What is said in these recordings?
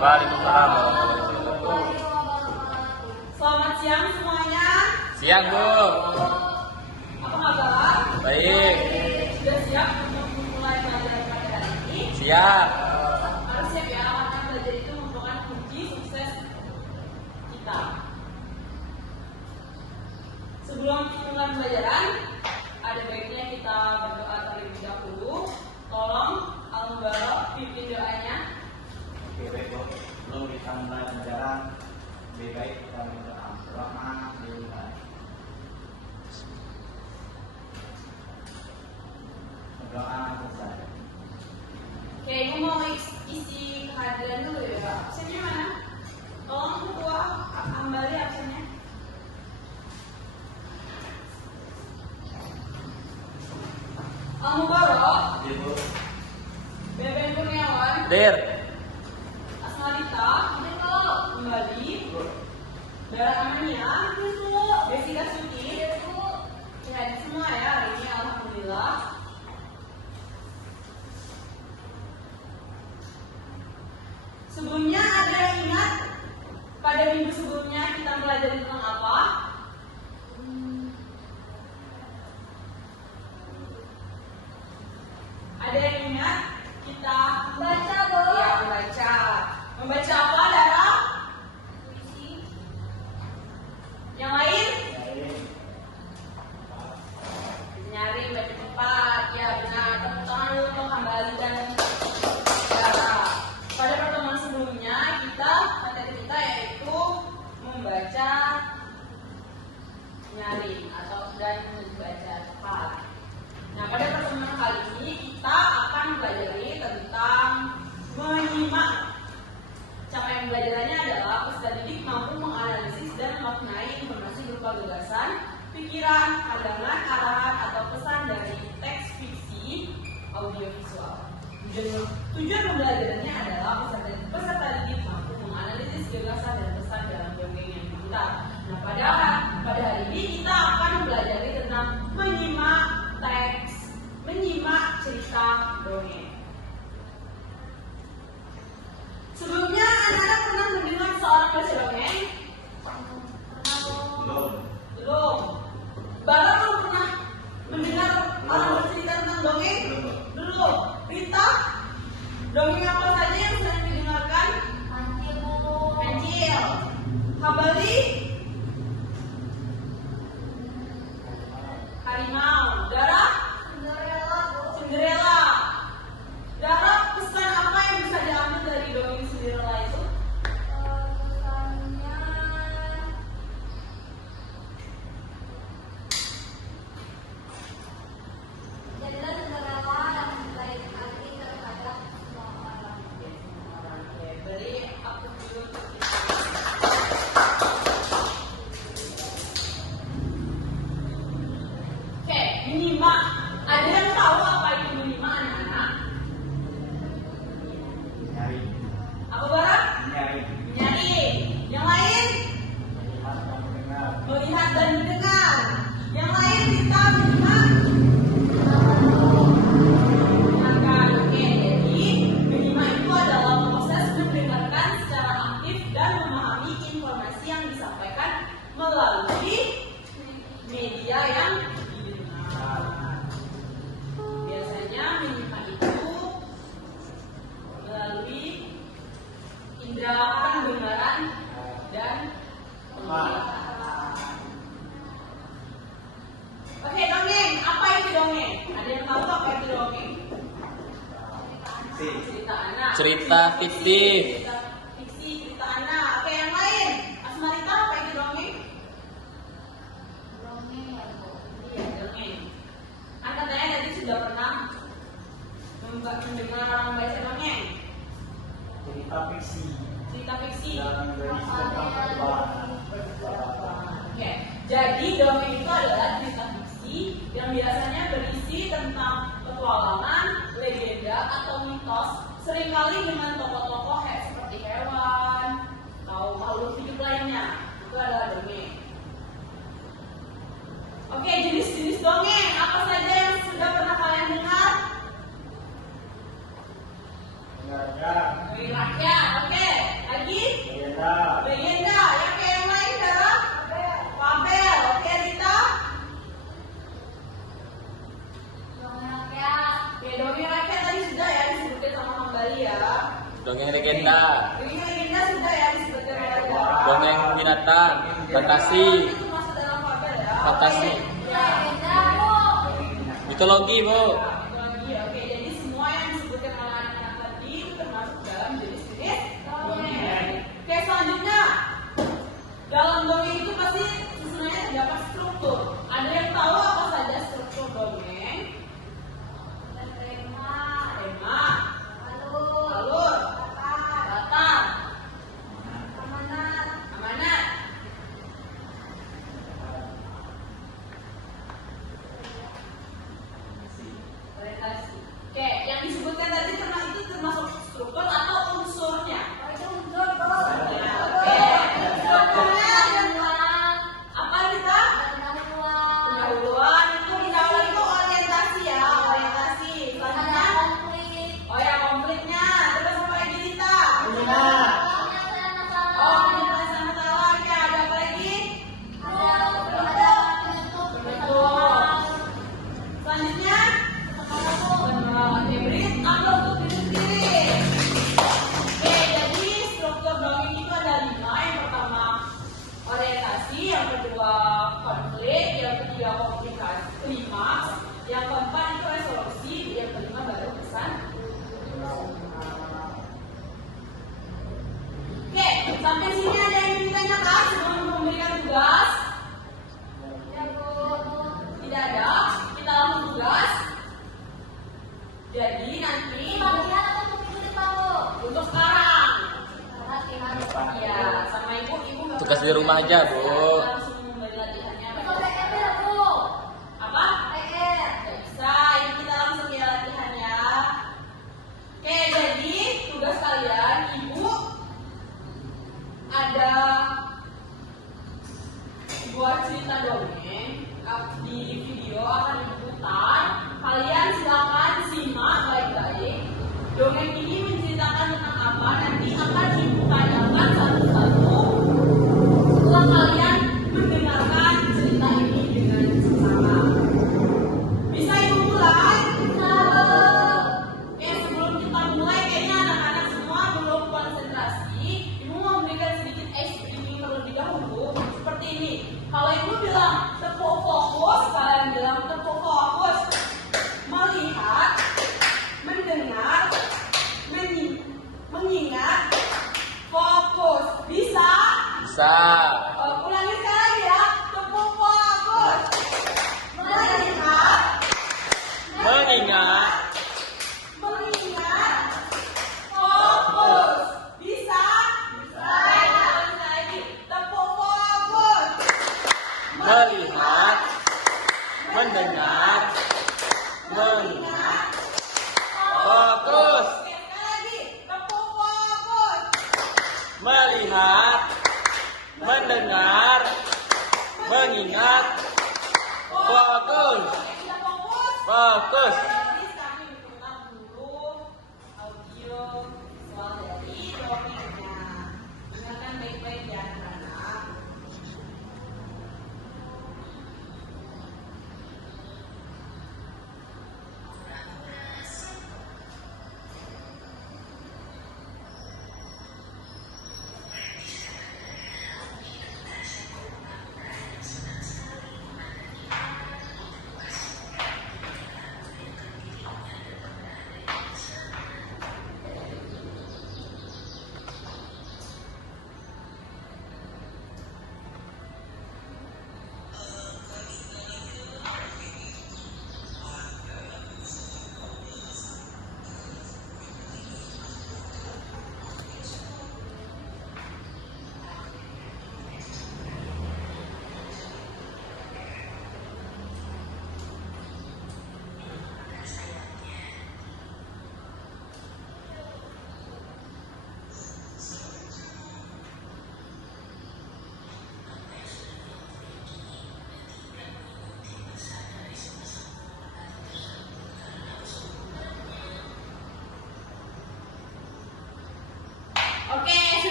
Waalaikumsalam warahmatullahi wabarakatuh. Selamat siang semuanya. Siang, Bu. Apa kabar? Baik. Sudah siap untuk memulai pelajaran pada hari ini? Siap. Harus siap ya, karena belajar itu merupakan kunci sukses kita. Sebelum mulai pelajaran, ada baiknya kita berdoa terlebih dahulu. Tolong Al-Mubarak pimpin doanya. Oke, baik, Bu. Sebelum kita mulai pelajaran, lebih baik kita berdoa. Bismillahirrahmanirrahim. Berdoa selesai. Oke, ini mau isi kehadiran dulu ya. Absennya mana? Tolong ketua kembali absennya. Al-Mubarak, Iya, Bu. Beben Kurniawan, Dir. Asmarita, kembali. Dara Amania, Jessica Suki, ya di semua ya hari ini alhamdulillah. Sebelumnya ada yang ingat pada minggu sebelumnya kita belajar tentang apa? Ada yang ingat? Kita membaca, Bu. Ya, membaca. Membaca apa, Dara? Puisi. Yang lain? Nyari baca cepat. Ya, benar. Tepuk tangan dulu untuk kembali dan Dara. Pada pertemuan sebelumnya materi kita yaitu membaca nyaring dan membaca cepat. Nah, pada pertemuan kali ini kita akan belajar tentang menyimak. Cara pembelajarannya adalah peserta didik mampu menganalisis dan memaknai informasi berupa gagasan, pikiran, pandangan, arahan, atau pesan dari teks fiksi audiovisual. Tujuan pembelajarannya adalah peserta didik mampu menganalisis gagasan dan pesan dalam dongeng yang diputar. Nah, pada hari ini kita akan belajar tentang menyimak teks, menyimak cerita dongeng. Sebelumnya anak-anak pernah mendengar seorang baca dongeng? Belum. Bapak belum pernah mendengar orang bercerita tentang dongeng? Belum. Rita, dongeng apa saja yang sering didengarkan? Kancil. Habari? Harimau. Dara? Cinderella. Dara, pesan apa yang bisa diambil dari dongeng Cinderella itu? Menyimak. Ada yang tahu apa itu menyimak, anak-anak? Nyari. Apa barang? Nyari. Nyari. Yang lain? Melihat dan mendengar. Yang lain kita menyimak. Mendengarkan. Oke, jadi menyimak itu adalah proses mendengarkan secara aktif dan memahami informasi yang disampaikan melalui media yang didengar. Biasanya menyimak itu melalui indera pendengaran dan penglihatan. Oke, dongeng. Apa itu dongeng? Ada yang tahu apa itu dongeng? Cerita anak. Cerita fiktif. Cerita fiksi, cerita anak. Oke, yang lain. Asmarita, apa itu dongeng? Iya, dongeng. Katanya tadi sudah pernah mendengar orang membaca dongeng. Cerita fiksi. Cerita fiksi. Dan dari tentang perubahan. Oke, jadi dongeng itu adalah cerita fiksi yang biasanya berisi tentang petualangan, legenda atau mitos, seringkali dengan tokoh-tokoh seperti hewan atau makhluk hidup lainnya. Itu adalah dongeng. Oke, jenis-jenis dongeng apa saja yang sudah pernah kalian dengar? Dongeng rakyat. Oke. Lagi? Legenda. Legenda. Ya, oke, yang lain adalah Fabel. Oke, Rita. Oke, dongeng rakyat tadi sudah ya disebutkan sama kembali ya. Dongeng legenda. Dongeng legenda sudah ya disebutkan kembali ya. Dongeng binatang. Fantasi. Itu masuk dalam Fabel ya. Fantasi. Mitologi, Bu. Mitologi, oke. Jadi semua yang disebutkan oleh anak-anak tadi itu termasuk dalam jenis-jenis dongeng. Oke, selanjutnya dalam dongeng itu pasti susunannya terdapat struktur. Ada yang tahu apa saja struktur dongeng? Tema, alur, latar, amanat. Orientasi. Oke, yang disebutkan tadi itu termasuk struktur atau unsurnya? Ya, oke. Strukturnya apa kita? Pendahuluan itu di awal itu orientasi ya, orientasi. Selanjutnya, oh ya konfliknya. Terus apa lagi Rita? Oh, penyelesaian masalah. Oke, ada apa lagi? Betul. Selanjutnya, hibrid atau untuk diri sendiri. Oke, jadi struktur dongeng itu ada 5. Yang pertama orientasi, yang kedua konflik, yang ketiga komunikasi, klimaks, yang keempat itu resolusi, yang kelima baru pesan. Oke, sampai sini ada yang ditanyakan sebelum memberikan tugas? Tidak ada. Kita langsung tugas. Jadi nanti untuk sekarang, ya sama ibu nggak Tugas di rumah aja, Bu. langsung memberi latihannya. Apa? Nggak bisa. Ini kita langsung ya latihannya. Oke, jadi tugas kalian, ibu ada buat cerita dongeng di video akan diputar. Kalian silakan simak baik-baik. Dongeng ini menceritakan tentang apa, nanti akan ibu tanyakan satu-satu setelah kalian mendengarkan cerita ini dengan seksama. Bisa ibu mulai? Oke, sebelum kita mulai kayaknya anak-anak semua belum konsentrasi. Ibu mau memberikan sedikit briefing terlebih dahulu. Seperti ini. Kalau ibu bilang tepuk fokus, kalian bilang tepuk fokus. Melihat, mendengar, mengingat, fokus. Bisa? Bisa. Ulangi sekali ya. Tepuk fokus. Melihat, Mengingat. mengingat, fokus. Bisa? Bisa. Ulangi lagi. Tepuk fokus. Melihat. Mendengar. Mengingat. Fokus. Oke, sekali lagi. Tepuk fokus. Melihat. Mendengar. Mengingat. Fokus. Oke, sudah fokus? Fokus. Please kami putar dulu audio visual dari dongengnya. Dengarkan baik-baik ya anak-anak.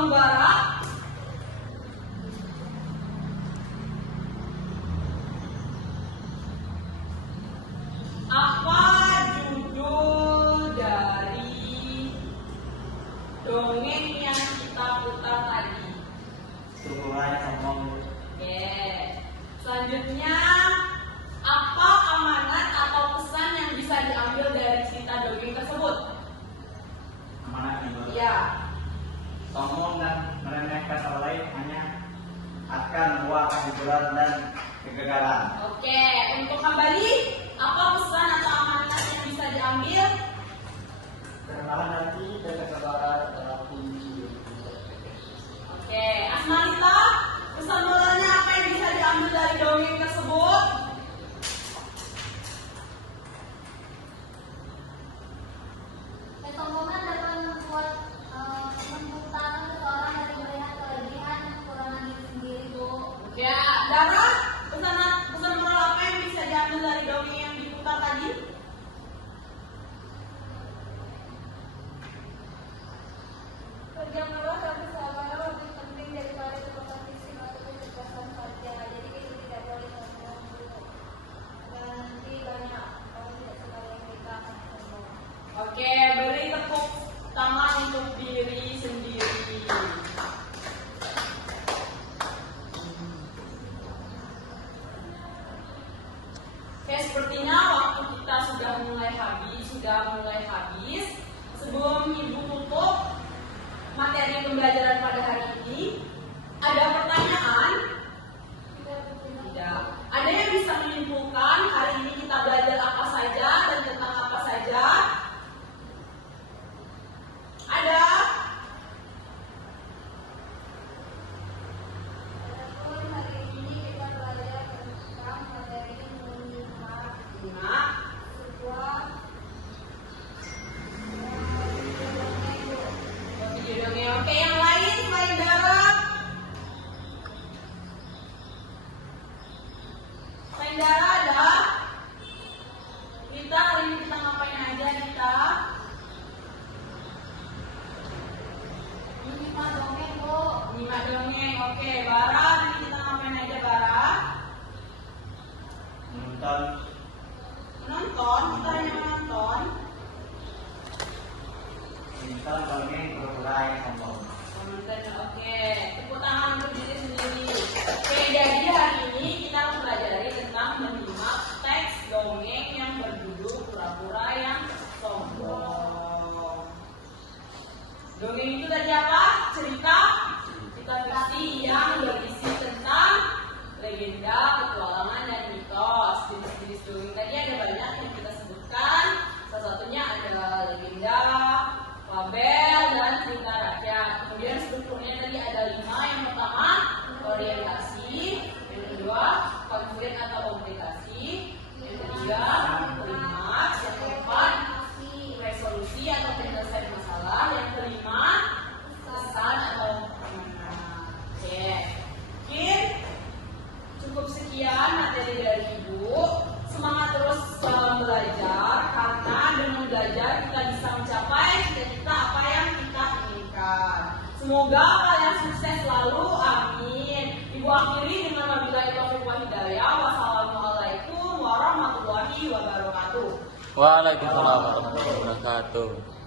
pramugara. Apa judul dari dongeng yang kita putar tadi? Turunan sombong. Oke. Selanjutnya, apa amanat atau pesan yang bisa diambil dari cerita dongeng tersebut? Amanat itu. Ya. Sombong dan meremehkan orang lain hanya akan membawa kehancuran dan kegagalan. Oke, untuk kembali, apa pesan atau amanat yang bisa diambil? Kerendahan hati dan kesabaran adalah kunci. Oke, Asmarita, pesan moralnya apa yang bisa diambil dari dongeng tersebut? Kesombongan dapat membuat membutakan seseorang dari melihat kelebihan dan kekurangan diri sendiri, Bu. Ya, Dara, pesan moral apa yang bisa diambil dari dongeng yang diputar tadi? Kerja keras tapi sabar lebih penting daripada kekuatan fisik atau kecerdasan saja. Jadi kita tidak boleh sombong dulu. Dan nanti banyak orang tidak suka yang kita akan sombong. Oke, beri tepuk tangan untuk diri sendiri. Oke, sepertinya waktu kita sudah mulai habis. Sebelum Ibu tutup materi pembelajaran pada hari ini, ada pertanyaan? Tidak. Ada yang bisa menyimpulkan hari ini kita belajar apa saja dan tentang apa saja? Ada? Adapun hari ini kita belajar tentang materi menyimak Lima. sebuah Video dongeng. Oke, yang lain selain Dara? Selain Dara ada? Kita hari ini kita ngapain aja kita? menyimak dongeng, Bu. Nyimak dongeng. Oke, Bara, hari ini kita ngapain aja Bara? Menonton. Menonton, kita hanya menonton. Menonton dongeng pura-pura yang sombong. Menonton, oke. Tepuk tangan untuk diri sendiri. Oke, jadi hari ini kita mempelajari tentang menyimak teks dongeng yang berjudul Pura-pura yang Sombong. Dongeng itu tadi apa? Cerita fiksi yang berisi tentang legenda, petualangan, dan mitos. Jenis-jenis dongeng tadi ada banyak yang kita sebutkan. Salah satunya ada legenda, fabel, dan cerita rakyat. Kemudian strukturnya tadi ada 5. Yang pertama, orientasi. Yang kedua, konflik atau komplikasi. Yang ketiga, klimaks. Yang keempat, resolusi atau penyelesaian masalah. Yang kelima, pesan atau pemenangan. Oke, mungkin cukup sekian materi dari Ibu. Semangat terus belajar, karena dengan belajar kita bisa mencapai cita-cita apa yang kita inginkan. Semoga kalian sukses selalu, amin. Ibu akhiri dengan wabillahi taufiq wal hidayah. Wassalamualaikum warahmatullahi wabarakatuh. Waalaikumsalam warahmatullahi wabarakatuh.